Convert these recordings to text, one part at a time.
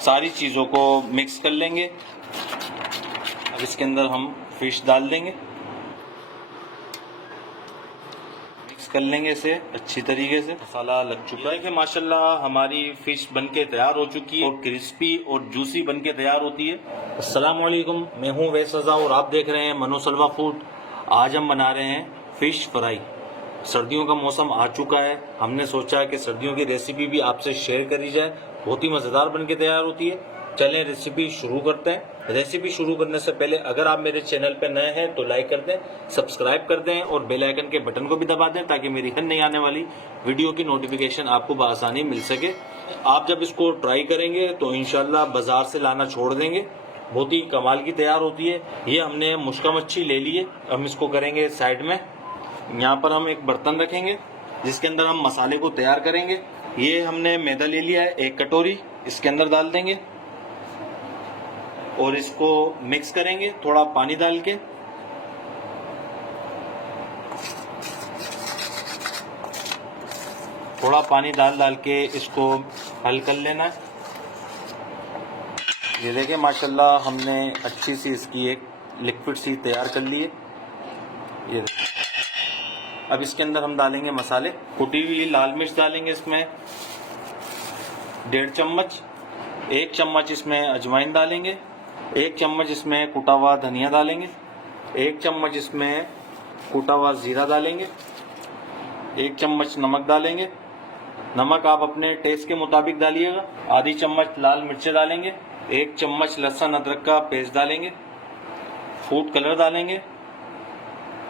सारी चीज़ों को मिक्स कर लेंगे। अब इसके अंदर हम फिश डाल देंगे, मिक्स कर लेंगे इसे अच्छी तरीके से। मसाला लग चुका है कि माशाल्लाह हमारी फिश बनके तैयार हो चुकी है और क्रिस्पी और जूसी बनके तैयार होती है। अस्सलाम वालेकुम, मैं हूँ वैस रज़ा और आप देख रहे हैं मनो सलवा फूड। आज हम बना रहे हैं फिश फ्राई। सर्दियों का मौसम आ चुका है, हमने सोचा कि सर्दियों की रेसिपी भी आपसे शेयर करी जाए। बहुत ही मज़ेदार बनके तैयार होती है। चलें रेसिपी शुरू करते हैं। रेसिपी शुरू करने से पहले अगर आप मेरे चैनल पर नए हैं तो लाइक कर दें, सब्सक्राइब कर दें और बेल आइकन के बटन को भी दबा दें ताकि मेरी हर नई आने वाली वीडियो की नोटिफिकेशन आपको बआसानी मिल सके। आप जब इसको ट्राई करेंगे तो इंशाल्लाह बाजार से लाना छोड़ देंगे। बहुत ही कमाल की तैयार होती है। ये हमने मुश्का मच्छी ले ली है, हम इसको करेंगे साइड में। यहाँ पर हम एक बर्तन रखेंगे जिसके अंदर हम मसाले को तैयार करेंगे। ये हमने मैदा ले लिया है 1 कटोरी, इसके अंदर डाल देंगे और इसको मिक्स करेंगे थोड़ा पानी डाल के। थोड़ा पानी डाल के इसको हल कर लेना है। ये देखिए माशाल्लाह हमने अच्छी सी इसकी एक लिक्विड सी तैयार कर ली है। ये देखिए, अब इसके अंदर हम डालेंगे मसाले। कुटी हुई लाल मिर्च डालेंगे इसमें 1.5 चम्मच, 1 चम्मच इसमें अजवाइन डालेंगे, 1 चम्मच इसमें कुटा हुआ धनिया डालेंगे, 1 चम्मच इसमें कुटा हुआ जीरा डालेंगे, 1 चम्मच नमक डालेंगे। नमक आप अपने टेस्ट के मुताबिक डालिएगा। आधी चम्मच लाल मिर्चें डालेंगे, 1 चम्मच लहसुन अदरक का पेस्ट डालेंगे, फूड कलर डालेंगे,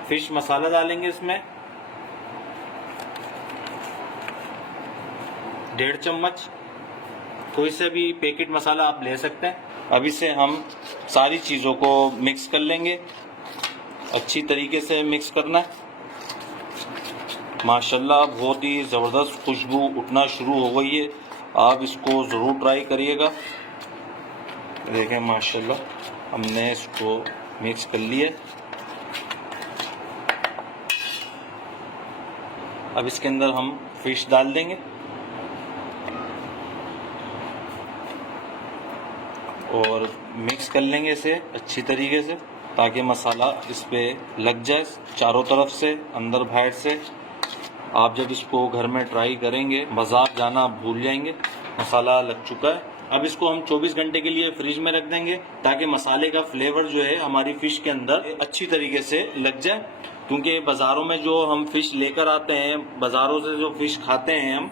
फिश मसाला डालेंगे इसमें 1.5 चम्मच। कोई से भी पैकेट मसाला आप ले सकते हैं। अब इसे हम सारी चीज़ों को मिक्स कर लेंगे, अच्छी तरीके से मिक्स करना है। माशाल्लाह बहुत ही ज़बरदस्त खुशबू उठना शुरू हो गई है। आप इसको ज़रूर ट्राई करिएगा। देखें माशाल्लाह हमने इसको मिक्स कर लिया। अब इसके अंदर हम फिश डाल देंगे और मिक्स कर लेंगे इसे अच्छी तरीके से ताकि मसाला इस पे लग जाए चारों तरफ से, अंदर बाहर से। आप जब इसको घर में ट्राई करेंगे बाजार जाना भूल जाएंगे। मसाला लग चुका है। अब इसको हम 24 घंटे के लिए फ्रिज में रख देंगे ताकि मसाले का फ्लेवर जो है हमारी फिश के अंदर अच्छी तरीके से लग जाए। क्योंकि बाज़ारों में जो हम फिश लेकर आते हैं, बाज़ारों से जो फिश खाते हैं हम,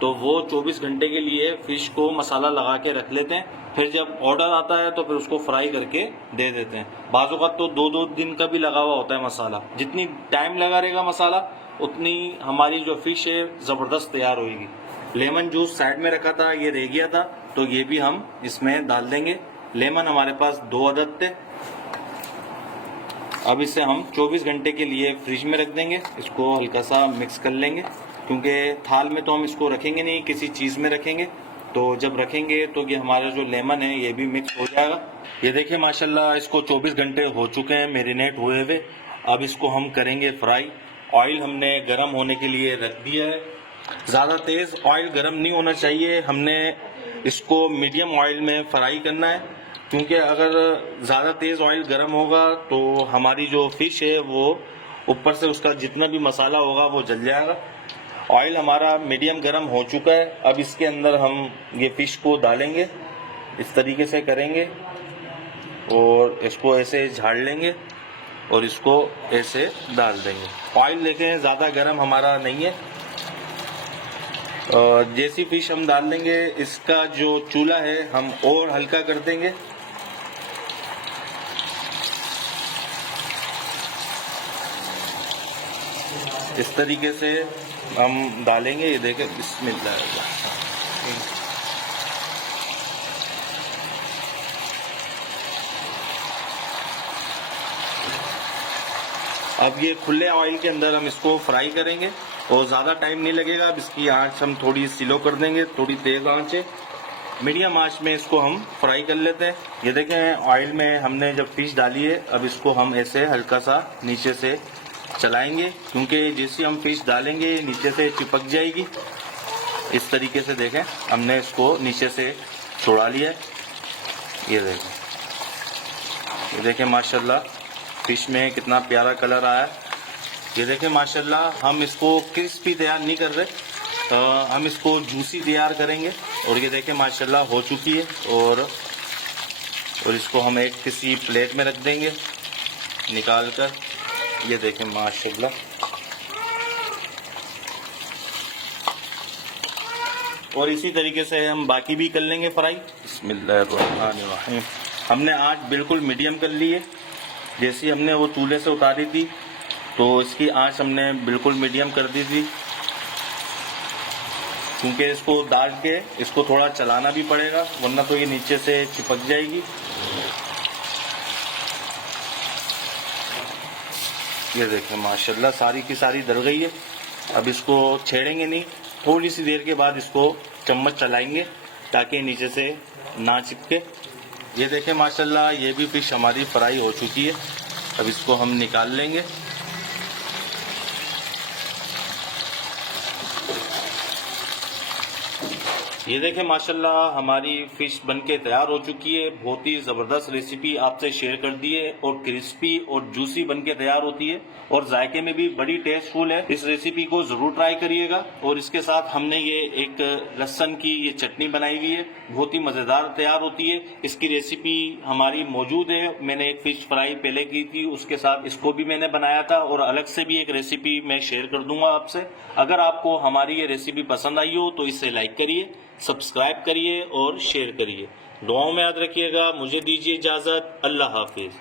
तो वो 24 घंटे के लिए फिश को मसाला लगा के रख लेते हैं। फिर जब ऑर्डर आता है तो फिर उसको फ्राई करके दे देते हैं। बाज़ औक़ात तो 2-2 दिन का भी लगा हुआ होता है मसाला। जितनी टाइम लगा रहेगा मसाला उतनी हमारी जो फिश है ज़बरदस्त तैयार होगी। लेमन जूस साइड में रखा था, ये रह गया था, तो ये भी हम इसमें डाल देंगे। लेमन हमारे पास 2 अदद थे। अब इसे हम 24 घंटे के लिए फ्रिज में रख देंगे। इसको हल्का सा मिक्स कर लेंगे क्योंकि थाल में तो हम इसको रखेंगे नहीं, किसी चीज़ में रखेंगे। तो जब रखेंगे तो ये हमारा जो लेमन है ये भी मिक्स हो जाएगा। ये देखिए माशाल्लाह इसको 24 घंटे हो चुके हैं मैरिनेट हुए हुए। अब इसको हम करेंगे फ्राई। ऑयल हमने गर्म होने के लिए रख दिया है। ज़्यादा तेज़ ऑयल गर्म नहीं होना चाहिए, हमने इसको मीडियम ऑयल में फ्राई करना है। क्योंकि अगर ज़्यादा तेज़ ऑयल गर्म होगा तो हमारी जो फ़िश है वो ऊपर से उसका जितना भी मसाला होगा वो जल जाएगा। ऑयल हमारा मीडियम गर्म हो चुका है। अब इसके अंदर हम ये फ़िश को डालेंगे, इस तरीके से करेंगे और इसको ऐसे झाड़ लेंगे और इसको ऐसे डाल देंगे। ऑयल देखें ज़्यादा गर्म हमारा नहीं है। जैसी फिश हम डाल देंगे इसका जो चूल्हा है हम और हल्का कर देंगे। इस तरीके से हम डालेंगे। ये देखें बिस्मिल्लाह। अब ये खुले ऑयल के अंदर हम इसको फ्राई करेंगे और ज़्यादा टाइम नहीं लगेगा। अब इसकी आंच हम थोड़ी स्लो कर देंगे, थोड़ी तेज़ आंच है। मीडियम आंच में इसको हम फ्राई कर लेते हैं। ये देखें ऑयल में हमने जब फिश डाली है, अब इसको हम ऐसे हल्का सा नीचे से चलाएंगे क्योंकि जैसे हम फिश डालेंगे नीचे से चिपक जाएगी। इस तरीके से देखें हमने इसको नीचे से छुड़ा लिया है। ये देखें माशाल्लाह फिश में कितना प्यारा कलर आया है। ये देखें माशाल्लाह हम इसको क्रिस्पी तैयार नहीं कर रहे, हम इसको जूसी तैयार करेंगे। और ये देखें माशाल्लाह हो चुकी है। और इसको हम एक किसी प्लेट में रख देंगे निकाल कर। ये देखें माशाल्लाह। और इसी तरीके से हम बाकी भी कर लेंगे फ्राई। बिस्मिल्लाहिर्रहमानिर्रहीम। हमने आंच बिल्कुल मीडियम कर ली है। जैसी हमने वो चूल्हे से उतारी थी तो इसकी आंच हमने बिल्कुल मीडियम कर दी थी, क्योंकि इसको डाल के इसको थोड़ा चलाना भी पड़ेगा, वरना तो ये नीचे से चिपक जाएगी। ये देखें माशाल्लाह सारी की सारी डल गई है। अब इसको छेड़ेंगे नहीं, थोड़ी सी देर के बाद इसको चम्मच चलाएंगे ताकि नीचे से ना चिपके। ये देखें माशाल्लाह ये भी फिश हमारी फ्राई हो चुकी है। अब इसको हम निकाल लेंगे। ये देखें माशाल्लाह हमारी फिश बनके तैयार हो चुकी है। बहुत ही ज़बरदस्त रेसिपी आपसे शेयर कर दी है और क्रिस्पी और जूसी बनके तैयार होती है और जायके में भी बड़ी टेस्टफुल है। इस रेसिपी को ज़रूर ट्राई करिएगा। और इसके साथ हमने ये एक लहसुन की ये चटनी बनाई हुई है, बहुत ही मज़ेदार तैयार होती है। इसकी रेसिपी हमारी मौजूद है। मैंने एक फ़िश फ्राई पहले की थी, उसके साथ इसको भी मैंने बनाया था और अलग से भी एक रेसिपी मैं शेयर कर दूंगा आपसे। अगर आपको हमारी ये रेसिपी पसंद आई हो तो इसे लाइक करिए, सब्सक्राइब करिए और शेयर करिए। दुआओं में याद रखिएगा। मुझे दीजिए इजाज़त। अल्लाह हाफिज़।